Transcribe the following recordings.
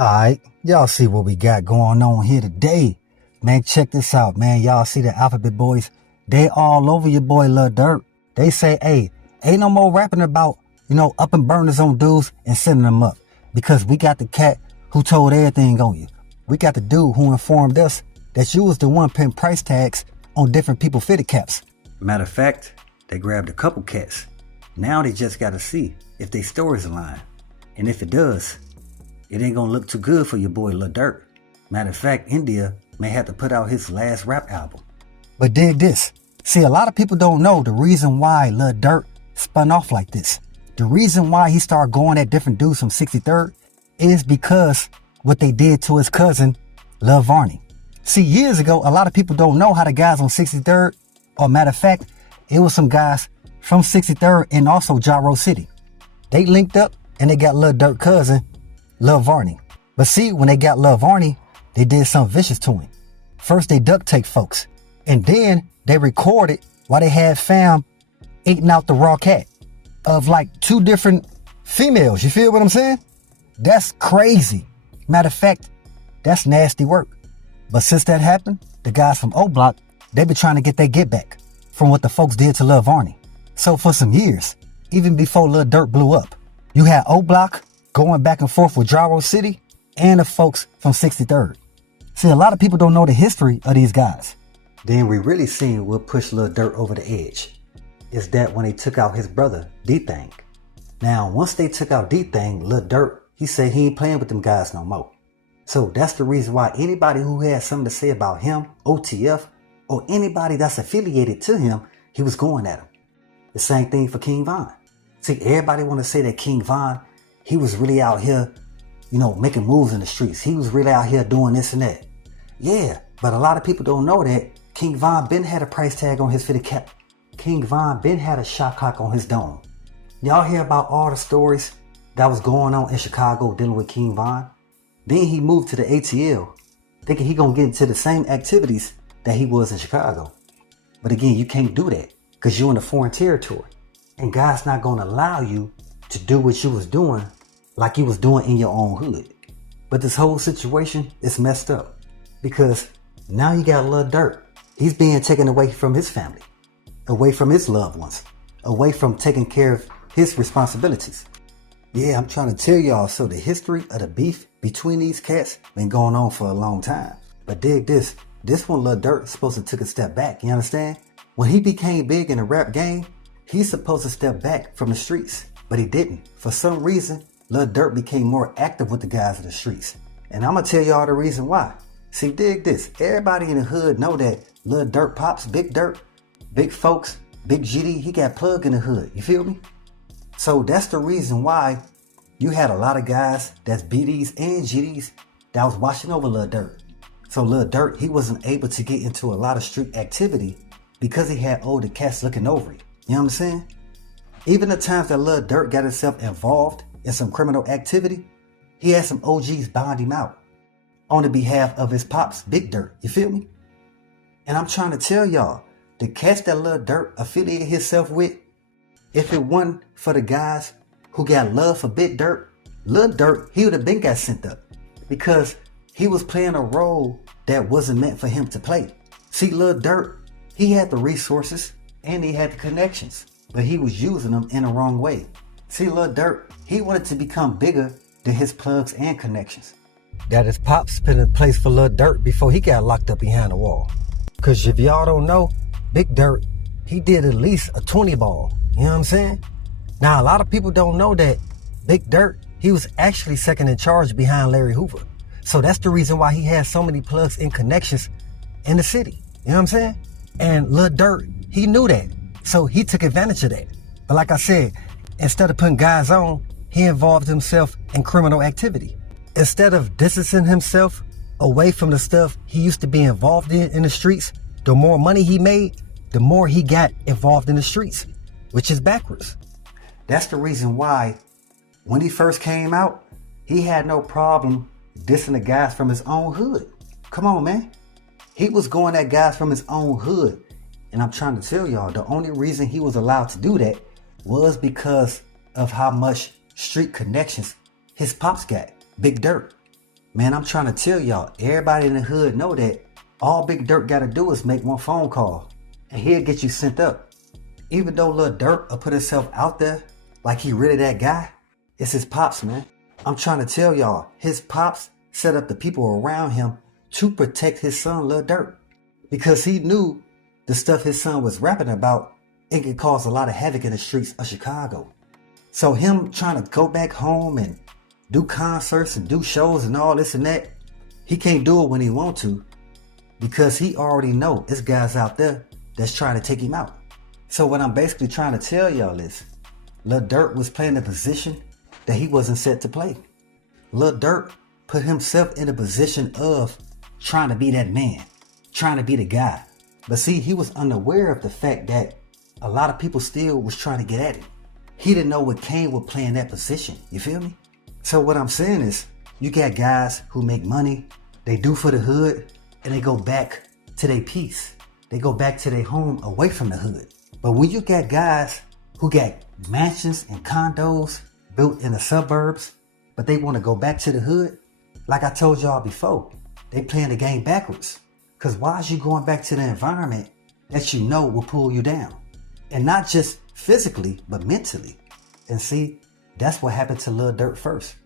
Alright, y'all see what we got going on here today. Man, check this out, man. Y'all see the Alphabet Boys? They all over your boy Lil Durk. They say, hey, ain't no more rapping about, up and burners on dudes and sending them up. Because we got the cat who told everything on you. We got the dude who informed us that you was the one putting price tags on different people fitted caps. Matter of fact, they grabbed a couple cats. Now they just gotta see if they stories align. And if it does, it ain't gonna look too good for your boy Lil Durk. Matter of fact, India may have to put out his last rap album. But dig this. See, a lot of people don't know the reason why Lil Durk spun off like this. The reason why he started going at different dudes from 63rd is because what they did to his cousin, Lil Varney. See, years ago, a lot of people don't know how the guys on 63rd, or matter of fact, it was some guys from 63rd and also Gyro City. They linked up and they got Lil Durk cousin, Lil Varney. But see, when they got Lil Varney, they did something vicious to him. First, they duct taped folks. And then they recorded while they had fam eating out the raw cat of like 2 different females. You feel what I'm saying? That's crazy. Matter of fact, that's nasty work. But since that happened, the guys from O Block, they been trying to get their get back from what the folks did to Lil Varney. So for some years, even before Lil Durk blew up, you had O Block going back and forth with Gyro City and the folks from 63rd. See, a lot of people don't know the history of these guys. Then we really seen what pushed Lil Durk over the edge. Is that when they took out his brother, D-Thing. Now, once they took out D-Thing, Lil Durk, he said he ain't playing with them guys no more. So that's the reason why anybody who had something to say about him, OTF, or anybody that's affiliated to him, he was going at him. The same thing for King Von. See, everybody want to say that King Von, he was really out here, making moves in the streets. He was really out here doing this and that. Yeah, but a lot of people don't know that King Von been had a price tag on his fitted cap. King Von been had a shot clock on his dome. Y'all hear about all the stories that was going on in Chicago dealing with King Von? Then he moved to the ATL, thinking he gonna get into the same activities that he was in Chicago. But again, you can't do that because you're in a foreign territory. And God's not gonna allow you to do what you was doing like you was doing in your own hood. But this whole situation is messed up because now you got Lil Durk. He's being taken away from his family, away from his loved ones, away from taking care of his responsibilities. Yeah, I'm trying to tell y'all, so the history of the beef between these cats been going on for a long time. But dig this, this one Lil Durk supposed to take a step back, you understand? When he became big in the rap game, he's supposed to step back from the streets, but he didn't. For some reason, Lil Durk became more active with the guys in the streets. And I'm gonna tell y'all the reason why. See, dig this, everybody in the hood know that Lil Durk pops, Big Durk, big folks, Big GD, he got plugged in the hood, you feel me? So that's the reason why you had a lot of guys that's BDs and GDs that was watching over Lil Durk. So Lil Durk, he wasn't able to get into a lot of street activity because he had older cats looking over him. You know what I'm saying? Even the times that Lil Durk got himself involved in some criminal activity, he had some OGs bond him out on the behalf of his pops, Big Durk. You feel me? And I'm trying to tell y'all, the cats that Lil Durk affiliated himself with, if it wasn't for the guys who got love for Big Durk, Lil Durk, he would have been got sent up because he was playing a role that wasn't meant for him to play. See, Lil Durk, he had the resources and he had the connections, but he was using them in the wrong way. See, Lil Durk, he wanted to become bigger than his plugs and connections. That his pops put in place for Lil Durk before he got locked up behind the wall. Cause if y'all don't know, Big Durk, he did at least a 20 ball. You know what I'm saying? Now, a lot of people don't know that Big Durk, he was actually second in charge behind Larry Hoover. So that's the reason why he has so many plugs and connections in the city. You know what I'm saying? And Lil Durk, he knew that. So he took advantage of that. But like I said, instead of putting guys on, he involved himself in criminal activity. Instead of distancing himself away from the stuff he used to be involved in the streets, the more money he made, the more he got involved in the streets, which is backwards. That's the reason why when he first came out, he had no problem dissing the guys from his own hood. Come on, man. He was going at guys from his own hood. And I'm trying to tell y'all, the only reason he was allowed to do that was because of how much street connections his pops got, Big Durk. Man, I'm trying to tell y'all, everybody in the hood know that all Big Durk gotta do is make one phone call and he'll get you sent up. Even though Lil Durk will put himself out there like he really that guy, it's his pops, man. I'm trying to tell y'all, his pops set up the people around him to protect his son Lil Durk, because he knew the stuff his son was rapping about, it could cause a lot of havoc in the streets of Chicago. So him trying to go back home and do concerts and do shows and all this and that, he can't do it when he want to, because he already know there's guys out there that's trying to take him out. So what I'm basically trying to tell y'all is, Lil Durk was playing a position that he wasn't set to play. Lil Durk put himself in a position of trying to be that man, trying to be the guy. But see, he was unaware of the fact that a lot of people still was trying to get at him. He didn't know what came with playing that position. You feel me? So what I'm saying is, you got guys who make money, they do for the hood, and they go back to their peace. They go back to their home away from the hood. But when you got guys who got mansions and condos built in the suburbs, but they want to go back to the hood, like I told y'all before, they playing the game backwards. Because why is you going back to the environment that you know will pull you down? And not just physically, but mentally. And see, that's what happened to Lil Durk first.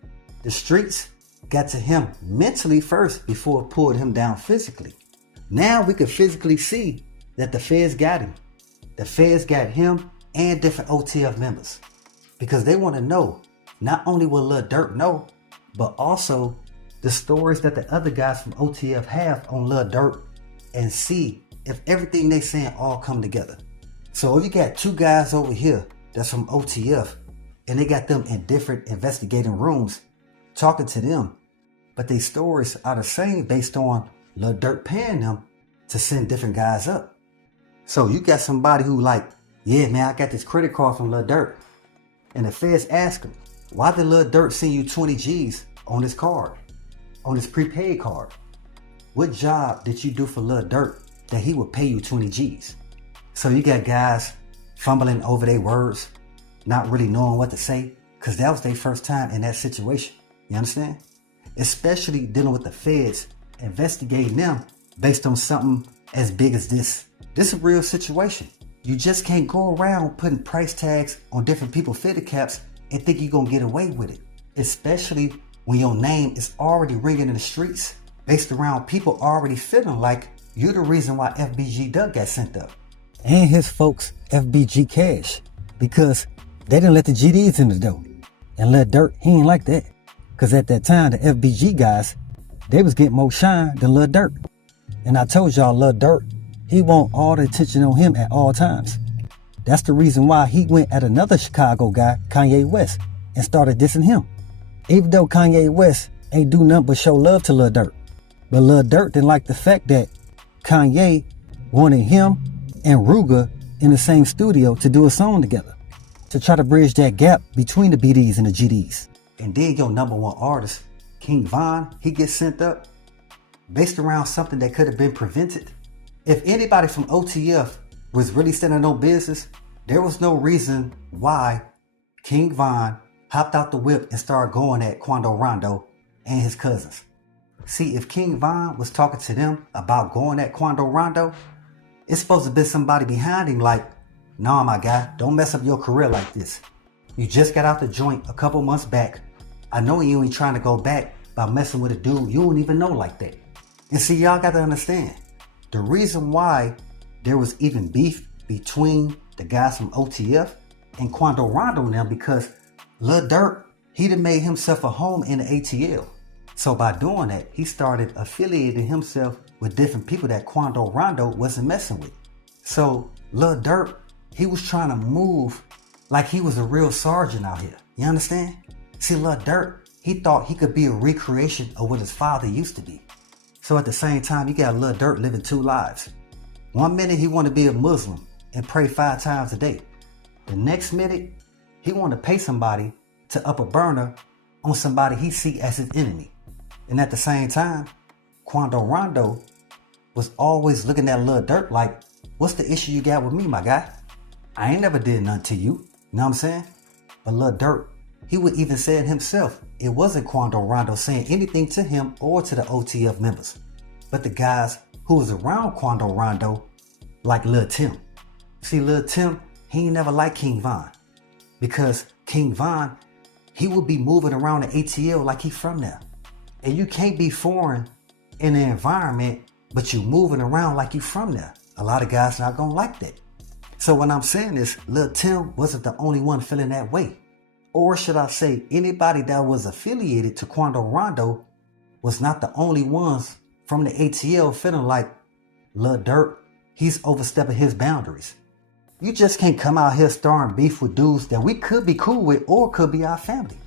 The streets got to him mentally first before it pulled him down physically. Now we can physically see that the feds got him. The feds got him and different OTF members, because they want to know not only what Lil Durk know, but also the stories that the other guys from OTF have on Lil Durk, and see if everything they saying all come together. So if you got two guys over here that's from OTF, and they got them in different investigating rooms talking to them, but their stories are the same based on Lil Durk paying them to send different guys up. So you got somebody who like, yeah man, I got this credit card from Lil Durk, and the feds ask him, why did Lil Durk send you 20 G's on this card, on this prepaid card? What job did you do for Lil Durk that he would pay you 20 G's? So you got guys fumbling over their words, not really knowing what to say, because that was their first time in that situation. You understand? Especially dealing with the feds, investigating them based on something as big as this. This is a real situation. You just can't go around putting price tags on different people's fitted caps and think you're gonna get away with it. Especially when your name is already ringing in the streets, based around people already feeling like you're the reason why FBG Duck got sent up. And his folks FBG Cash, because they didn't let the GDs in the door. And Lil Durk, he ain't like that. Cause at that time, the FBG guys, they was getting more shine than Lil Durk. And I told y'all, Lil Durk, he want all the attention on him at all times. That's the reason why he went at another Chicago guy, Kanye West, and started dissing him. Even though Kanye West ain't do nothing but show love to Lil Durk. But Lil Durk didn't like the fact that Kanye wanted him and Ruger in the same studio to do a song together, to try to bridge that gap between the BDs and the GDs. And then your number one artist, King Von, he gets sent up based around something that could have been prevented. If anybody from OTF was really standing no business, there was no reason why King Von hopped out the whip and started going at Quando Rondo and his cousins. See, if King Von was talking to them about going at Quando Rondo, it's supposed to be somebody behind him like, nah, my guy, don't mess up your career like this. You just got out the joint a couple months back. I know you ain't trying to go back by messing with a dude you don't even know like that. And see, y'all got to understand, the reason why there was even beef between the guys from OTF and Quando Rondo now, because Lil Durk, he done made himself a home in the ATL. So by doing that, he started affiliating himself with different people that Quando Rondo wasn't messing with. So Lil Durk, he was trying to move like he was a real sergeant out here. You understand? See, Lil Durk, he thought he could be a recreation of what his father used to be. So at the same time, you got Lil Durk living two lives. One minute he want to be a Muslim and pray 5 times a day. The next minute, he want to pay somebody to up a burner on somebody he see as his enemy. And at the same time, Quando Rondo was always looking at Lil Durk like, what's the issue you got with me, my guy? I ain't never did nothing to you. You know what I'm saying? But Lil Durk, He would even say it himself. It wasn't Quando Rondo saying anything to him or to the OTF members, but the guys who was around Quando Rondo, like Lil Tim. See, Lil Tim, he ain't never liked King Von, because King Von, he would be moving around the ATL like he from there. And you can't be foreign in the environment, but you moving around like you from there. A lot of guys not gonna like that. So when I'm saying this, Lil Tim wasn't the only one feeling that way. Or should I say, anybody that was affiliated to Quando Rondo was not the only ones from the ATL feeling like Lil Durk, he's overstepping his boundaries. You just can't come out here starting beef with dudes that we could be cool with or could be our family.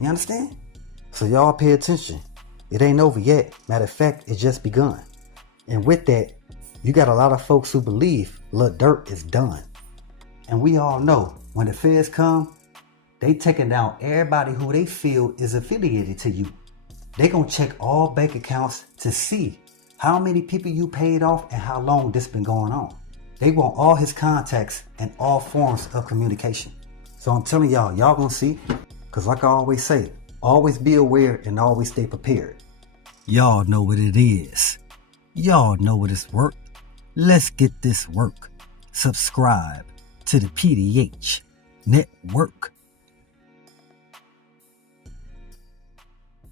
You understand? So y'all pay attention. It ain't over yet. Matter of fact, it's just begun. And with that, you got a lot of folks who believe Lil Durk is done. And we all know when the feds come, they taking down everybody who they feel is affiliated to you. They gonna check all bank accounts to see how many people you paid off and how long this been going on. They want all his contacts and all forms of communication. So I'm telling y'all, y'all gonna see, cause like I always say, always be aware and always stay prepared. Y'all know what it is. Y'all know what it's worth. Let's get this work. Subscribe to the PDH Network.